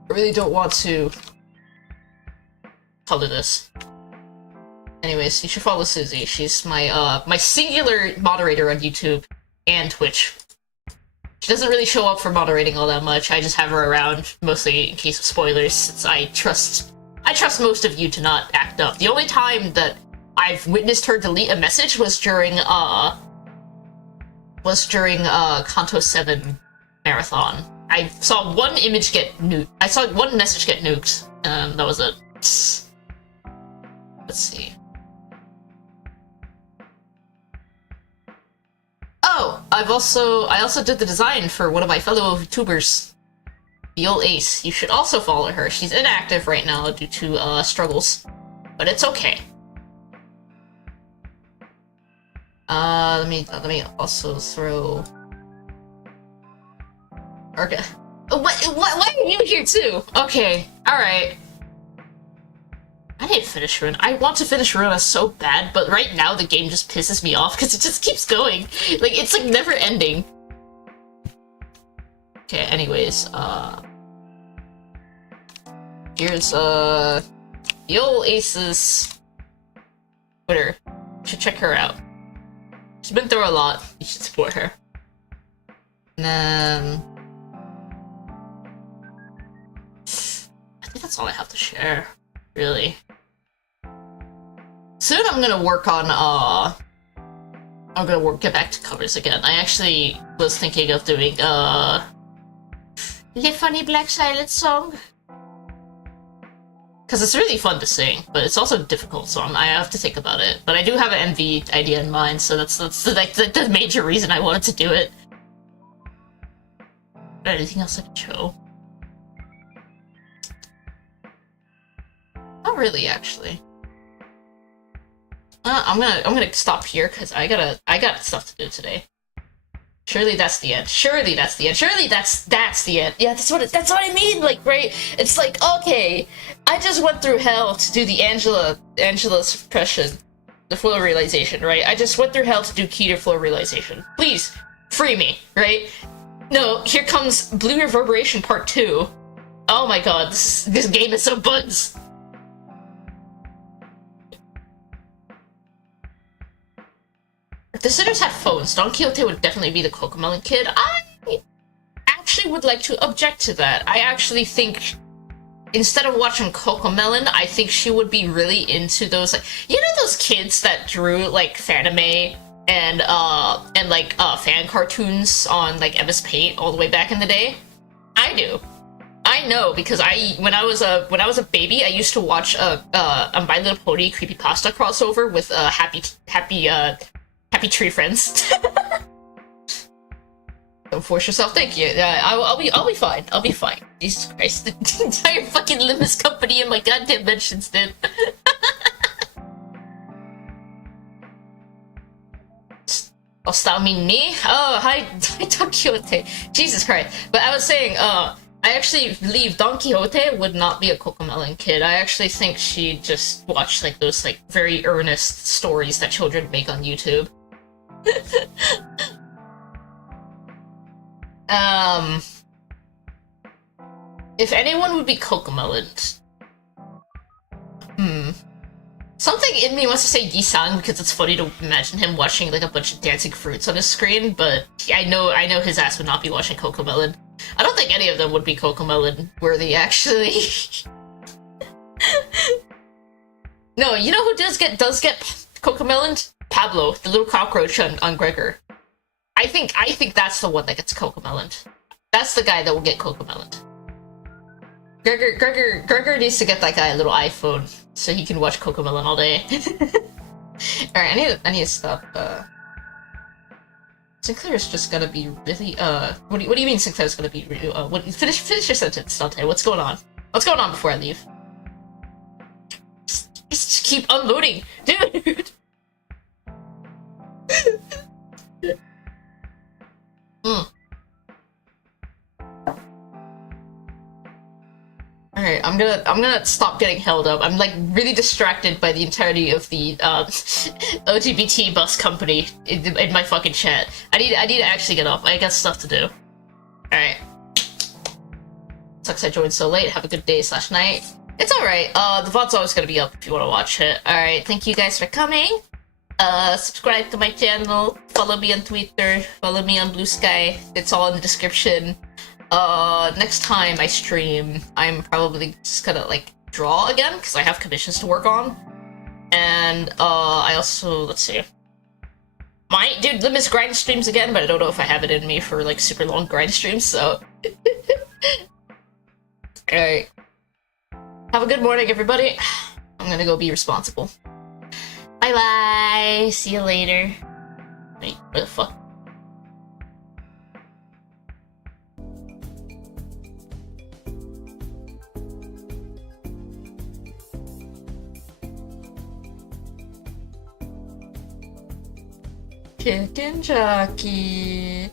really don't want to color this. Anyways, you should follow Susie. She's my, my singular moderator on YouTube and Twitch. She doesn't really show up for moderating all that much. I just have her around, mostly in case of spoilers, since I trust most of you to not act up. The only time that I've witnessed her delete a message was during Kanto 7 marathon. I saw one image get nuked. I saw one message get nuked, and that was it. Let's see. Oh, I also did the design for one of my fellow YouTubers, the old Ace. You should also follow her. She's inactive right now due to struggles, but it's okay. Let me also throw. Okay. Why are you here too? Okay, all right. I didn't finish Runa. I want to finish Runa so bad, but right now the game just pisses me off because it just keeps going. Like, it's like never ending. Okay, anyways, here's, the old Ace's Twitter. You should check her out. She's been through a lot. You should support her. And then I think that's all I have to share, really. Soon I'm gonna work on, get back to covers again. I actually was thinking of doing, the funny Black Silence song. Because it's really fun to sing, but it's also difficult, so I have to think about it. But I do have an MV idea in mind, so that's like the major reason I wanted to do it. Anything else I can show? Not really, actually. I'm gonna stop here because I got stuff to do today. Surely that's the end. Surely that's the end. Surely that's the end. Yeah, that's what I mean. Like, right? It's like, okay, I just went through hell to do the Angela's impression, the flow realization, right? I just went through hell to do Keter flow realization. Please free me, right? No, here comes Blue Reverberation Part 2. Oh my god, this game is so bugs. If the sitters had phones, Don Quixote would definitely be the Cocomelon kid. I actually would like to object to that. I actually think instead of watching Cocomelon, I think she would be really into those, like, you know, those kids that drew like fanime and like fan cartoons on like MS Paint all the way back in the day. I do. I know because when I was a baby, I used to watch a My Little Pony creepypasta crossover with Happy Tree Friends. Don't force yourself. Thank you. I'll be fine. I'll be fine. Jesus Christ, the entire fucking Limbus company in my goddamn mentions did. Oh, stop me? Oh, hi, Don Quixote. Jesus Christ. But I was saying, I actually believe Don Quixote would not be a Cocomelon kid. I actually think she'd just watch like those like very earnest stories that children make on YouTube. If anyone would be Cocomelon, something in me wants to say Yi-sang because it's funny to imagine him watching like a bunch of dancing fruits on his screen, but I know his ass would not be watching Cocomelon. I don't think any of them would be Cocomelon worthy, actually. No, you know who does get Cocomelon? Pablo, the little cockroach on Gregor. I think that's the one that gets Cocomelon. That's the guy that will get Cocomelon. Gregor needs to get that guy a little iPhone so he can watch Cocomelon all day. Alright, I need to stop. Sinclair's just gonna be really, what do you mean Sinclair's gonna be really, finish your sentence, Dante. What's going on? What's going on before I leave? Just keep unloading, dude! gonna stop getting held up. I'm like really distracted by the entirety of the LGBT bus company in my fucking chat. I need to actually get up. I got stuff to do. Alright. Sucks I joined so late. Have a good day / night. It's alright. The VOD's always gonna be up if you wanna watch it. Alright, thank you guys for coming. Subscribe to my channel, follow me on Twitter, follow me on Blue Sky. It's all in the description. Next time I stream, I'm probably just gonna, like, draw again, because I have commissions to work on. And, I also, let's see. Dude, Limits grind streams again, but I don't know if I have it in me for, like, super long grind streams, so... Alright. Have a good morning, everybody. I'm gonna go be responsible. Bye-bye! See you later. Wait, where the fuck? Chicken jockey.